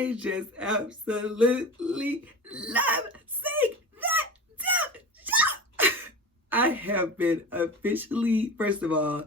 I just absolutely love seeing that too. I have been officially, first of all,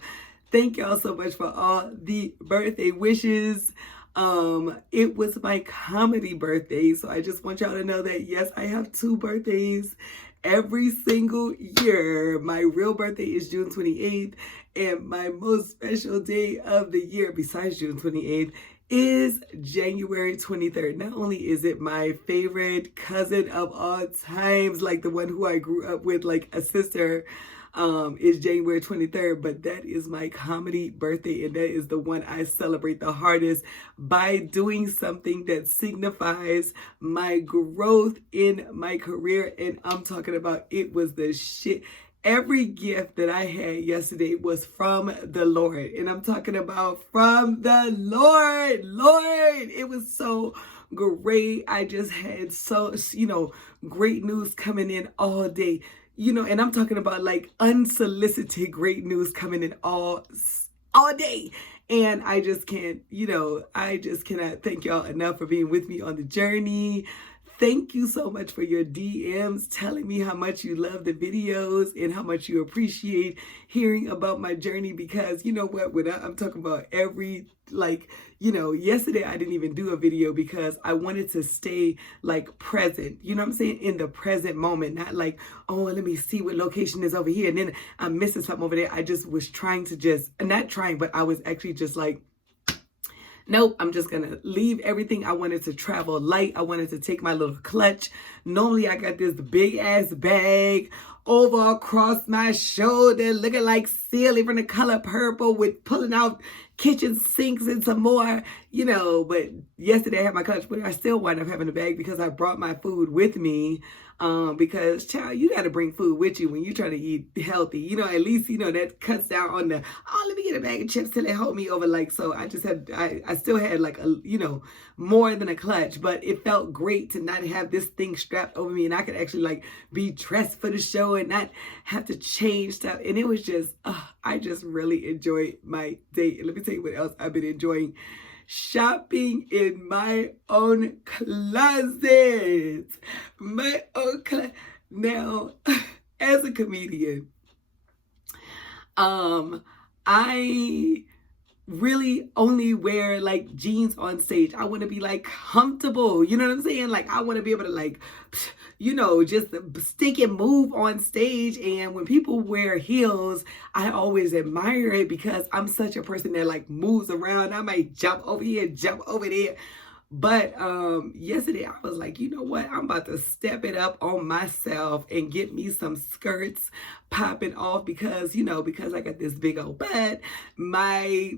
thank y'all so much for all the birthday wishes. It was my comedy birthday, so I just want y'all to know that yes, I have 2 birthdays every single year. My real birthday is June 28th, and my most special day of the year, besides June 28th, is January 23rd. Not only is it my favorite cousin of all times, like the one who I grew up with, like a sister, is January 23rd, but that is my comedy birthday, and that is the one I celebrate the hardest by doing something that signifies my growth in my career. And I'm talking about, it was the shit. Every gift that I had yesterday was from the Lord. And I'm talking about from the Lord. Lord, it was so great. I just had so, great news coming in all day. And I'm talking about like unsolicited great news coming in all day. And I just can't, I just cannot thank y'all enough for being with me on the journey. Thank you so much for your DMs telling me how much you love the videos and how much you appreciate hearing about my journey, because you know what, when I'm talking about yesterday I didn't even do a video because I wanted to stay like present, you know what I'm saying, in the present moment, not like, oh, let me see what location is over here and then I'm missing something over there. I just was trying to not trying, but I was actually just like, nope, I'm just going to leave everything. I wanted to travel light. I wanted to take my little clutch. Normally, I got this big ass bag over across my shoulder, looking like Silly from The Color Purple, with pulling out kitchen sinks and some more, but yesterday I had my clutch, but I still wound up having a bag because I brought my food with me. Because child, you got to bring food with you when you're trying to eat healthy, at least, that cuts down on the, oh, let me get a bag of chips till they hold me over. Like, so I just had, I still had like more than a clutch, but it felt great to not have this thing strapped over me, and I could actually like be dressed for the show and not have to change stuff. And it was just, I just really enjoyed my day. And let me tell you what else I've been enjoying. Shopping in my own closet. My own closet. Now, as a comedian, I really only wear like jeans on stage. I want to be like comfortable. You know what I'm saying? Like, I want to be able to like, just stick and move on stage. And when people wear heels, I always admire it because I'm such a person that like moves around. I might jump over here, jump over there. But yesterday I was like, you know what? I'm about to step it up on myself and get me some skirts popping off because I got this big old butt. My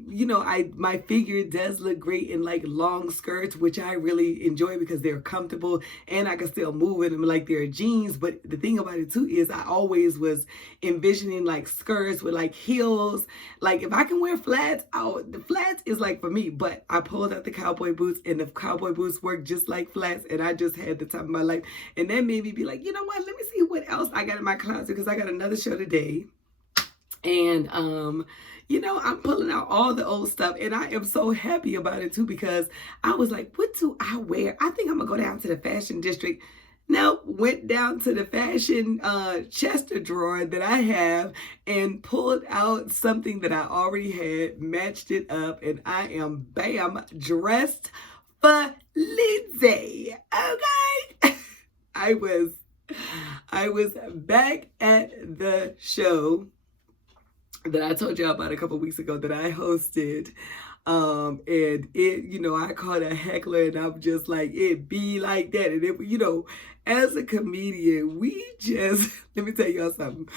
figure does look great in like long skirts, which I really enjoy because they're comfortable and I can still move in them like they're jeans. But the thing about it too is I always was envisioning like skirts with like heels. Like if I can wear flats, the flats is like for me, but I pulled out the cowboy boots and the cowboy boots work just like flats, and I just had the time of my life. And that made me be like, you know what, let me see what else I got in my closet, because I got another show today. And I'm pulling out all the old stuff, and I am so happy about it too, because I was like, what do I wear? I think I'm gonna go down to the fashion district. Now went down to the fashion Chester drawer that I have and pulled out something that I already had, matched it up, and I am dressed for Lindsay. Okay. I was back at the show that I told y'all about a couple weeks ago that I hosted. And it, I caught a heckler, and I'm just like, it be like that. And it, as a comedian, we just, let me tell y'all something.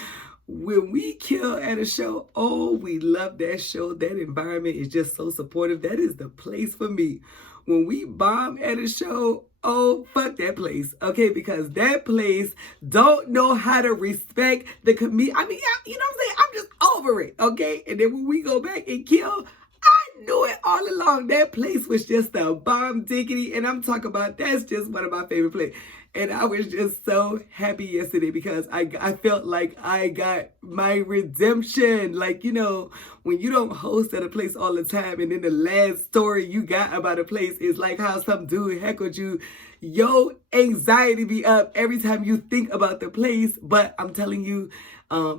When we kill at a show, oh, we love that show. That environment is just so supportive. That is the place for me. When we bomb at a show, oh, fuck that place, okay? Because that place don't know how to respect the comedian. I mean, you know what I'm saying? I'm just over it, okay? And then when we go back and kill, I knew it all along. That place was just a bomb diggity. And I'm talking about, that's just one of my favorite places. And I was just so happy yesterday because I felt like I got my redemption. Like, you know, when you don't host at a place all the time and then the last story you got about a place is like how some dude heckled you, your anxiety be up every time you think about the place. But I'm telling you,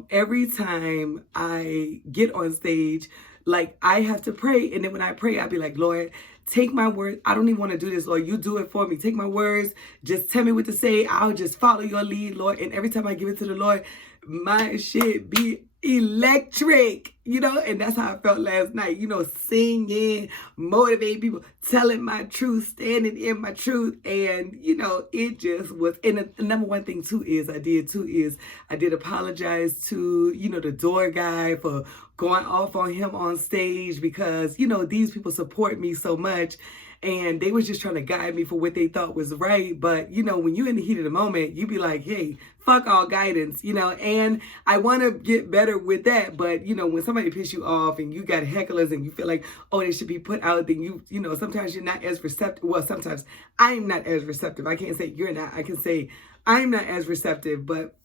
every time I get on stage, like I have to pray. And then when I pray, I'll be like, Lord, take my words. I don't even want to do this, Lord. You do it for me. Take my words. Just tell me what to say. I'll just follow your lead, Lord. And every time I give it to the Lord, my shit be electric, you know? And that's how I felt last night, you know, singing, motivating people, telling my truth, standing in my truth. And, you know, it just was. And the number one thing too is I did apologize to, you know, the door guy for going off on him on stage because, you know, these people support me so much. And they was just trying to guide me for what they thought was right. But, you know, when you're in the heat of the moment, you be like, hey, fuck all guidance, you know. And I want to get better with that. But, you know, when somebody pisses you off and you got hecklers and you feel like, oh, they should be put out, then you know, sometimes you're not as receptive. Well, sometimes I'm not as receptive. I can't say you're not. I can say I'm not as receptive. But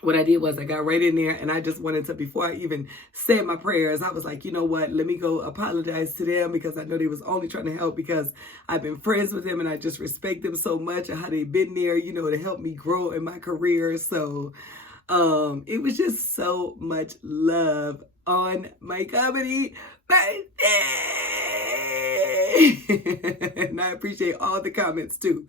what I did was I got right in there and I just wanted to, before I even said my prayers, I was like, you know what, let me go apologize to them because I know they was only trying to help because I've been friends with them and I just respect them so much and how they've been there, you know, to help me grow in my career. So it was just so much love on my comedy birthday. And I appreciate all the comments too.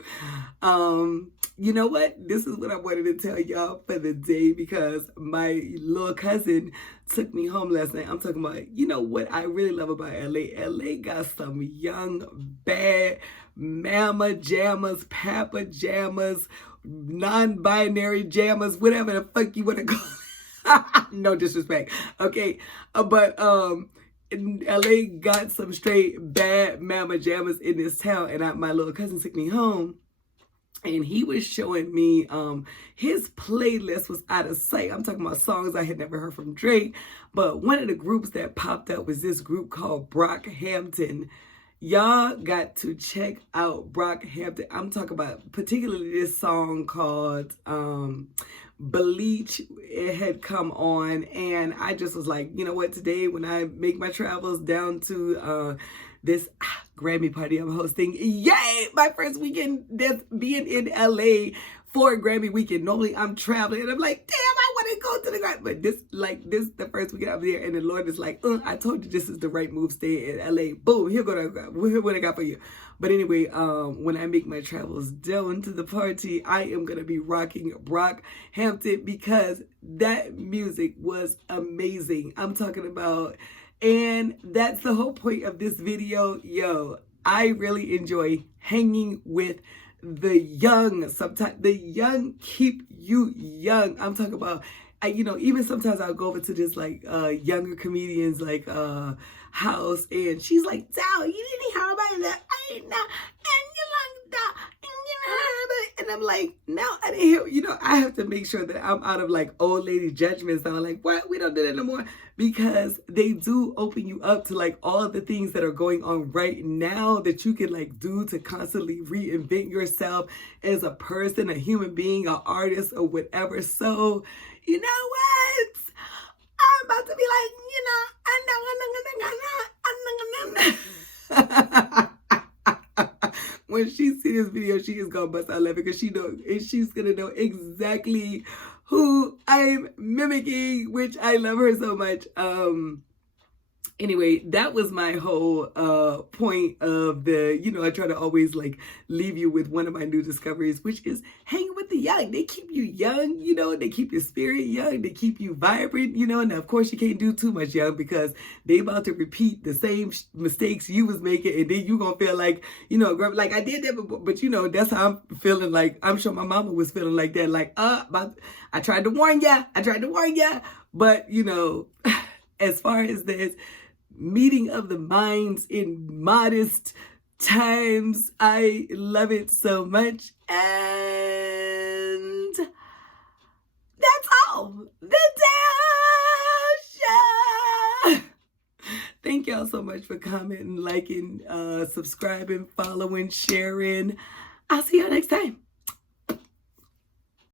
You know what? This is what I wanted to tell y'all for the day because my little cousin took me home last night. I'm talking about, you know what I really love about LA? LA got some young, bad mama jammers, papa jammers, non-binary jammers, whatever the fuck you want to call it. No disrespect. Okay. But LA got some straight bad mama jammers in this town. And my little cousin took me home. And he was showing me his playlist was out of sight. I'm talking about songs I had never heard from Drake. But one of the groups that popped up was this group called Brockhampton. Y'all got to check out Brockhampton. I'm talking about particularly this song called Bleach. It had come on. And I just was like, you know what, today when I make my travels down to this Grammy party I'm hosting. Yay! My first weekend that's being in LA for a Grammy weekend. Normally I'm traveling and I'm like, damn, I want to go to the Grammy. But this the first weekend I'm there and the Lord is like, I told you this is the right move. Stay in LA. Boom, here what I got for you. But anyway, when I make my travels down to the party, I am going to be rocking Brockhampton because that music was amazing. I'm talking about. And that's the whole point of this video. Yo, I really enjoy hanging with the young. Sometimes the young keep you young. I'm talking about, you know, even sometimes I'll go over to this like younger comedians like house and she's like, Dow, you didn't hear about that. I ain't know. And you like that. And I'm like, no, I didn't hear. You know, I have to make sure that I'm out of like old lady judgments. I'm like, what? We don't do that no more. Because they do open you up to like all the things that are going on right now that you can like do to constantly reinvent yourself as a person, a human being, an artist, or whatever. So, you know what? I'm about to be like, you know, when she sees this video, she is gonna bust out laughing because she know, and she's gonna know exactly who I'm mimicking, which I love her so much. Anyway, that was my whole point of the, you know, I try to always like leave you with one of my new discoveries, which is hanging with the young. They keep you young, you know, they keep your spirit young, they keep you vibrant, you know, and of course you can't do too much young because they about to repeat the same mistakes you was making and then you gonna feel like, you know, like I did that, but you know, that's how I'm feeling. Like, I'm sure my mama was feeling like that, like, I tried to warn ya, but you know, as far as this meeting of the minds in modest times, I love it so much. And that's all. The Dow Show. Thank y'all so much for commenting, liking, subscribing, following, sharing. I'll see y'all next time.